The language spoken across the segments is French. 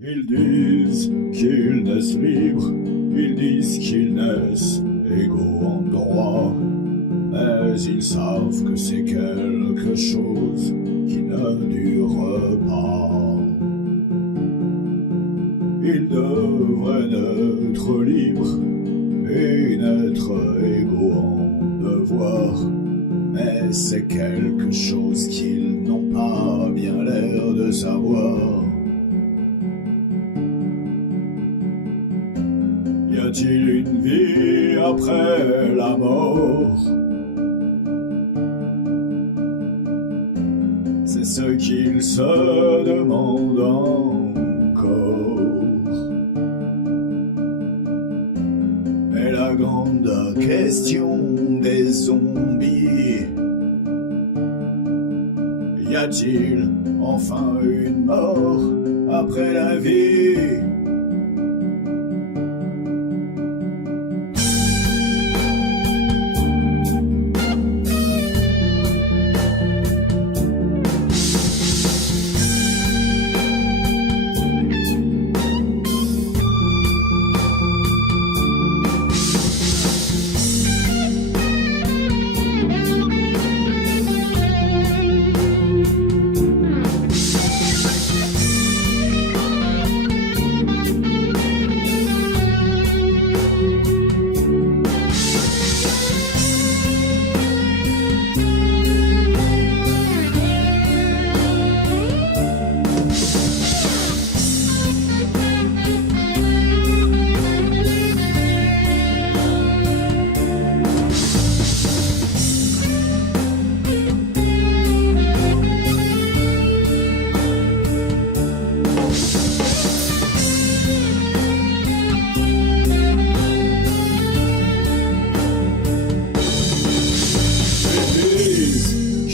Ils disent qu'ils naissent libres, ils disent qu'ils naissent égaux en droit, mais ils savent que c'est quelque chose qui ne dure pas. Ils devraient naître libres et naître égaux en devoir, mais c'est quelque chose qu'ils n'ont pas bien l'air de savoir. Y a-t-il une vie après la mort? C'est ce qu'ils se demandent encore. Mais la grande question des zombies, y a-t-il enfin une mort après la vie?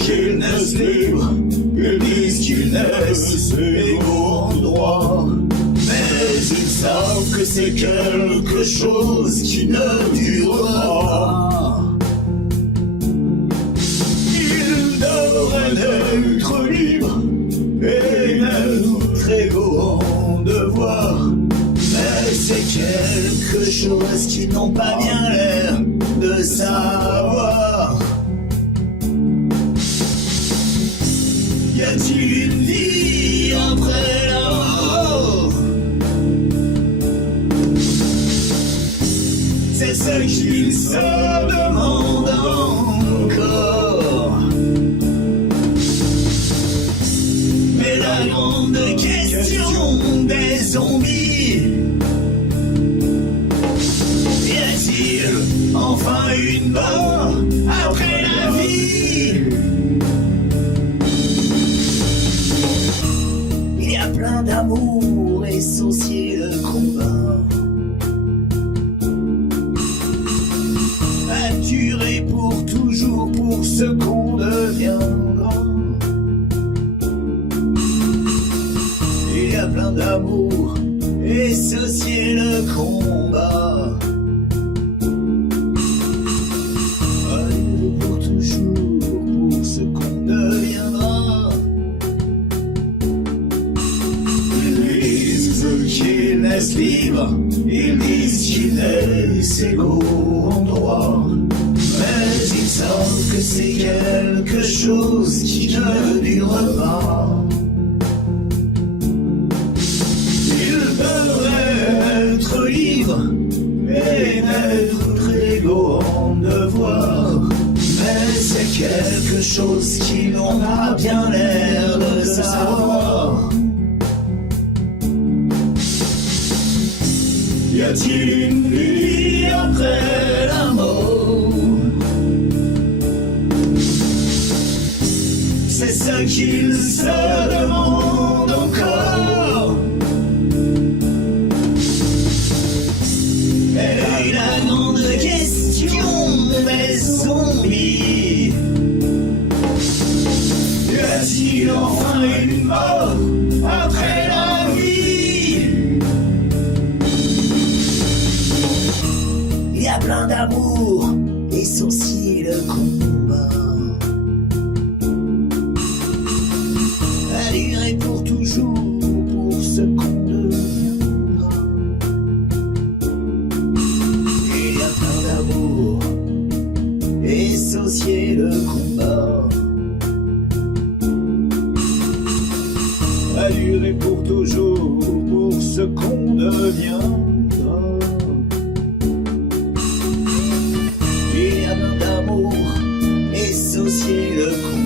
Qu'ils naissent libres, ils disent qu'ils naissent égaux en droit, mais ils savent que c'est quelque chose qui ne dure pas. Ils devraient naître libres et naître égaux en devoir, mais c'est quelque chose qu'ils n'ont pas bien l'air de savoir. Y a-t-il une vie après la mort? C'est ce qu'ils se demandent encore. Mais la grande question des zombies, y a-t-il enfin une mort après la vie? Il y a plein d'amour et aussi le combat a duré pour toujours pour ce qu'on deviendra. Il y a plein d'amour et ceci le combat a duré pour toujours pour ce qu'on deviendra. Qu'ils naissent libres, ils disent qu'ils naissent égaux en droit, mais ils savent que c'est quelque chose qui ne dure pas. Ils devraient être libres et n'être égaux en devoir, mais c'est quelque chose qu'ils n'ont pas bien l'air de savoir. Y a-t-il une vie après la mort? C'est ce qu'ils se demandent encore. Et la grande question des zombies, y a-t-il enfin une mort après la vie? Il y a plein d'amour et aussi le combat a duré pour durer pour toujours, pour ce qu'on deviendra. Il y a besoin d'amour, et soucier le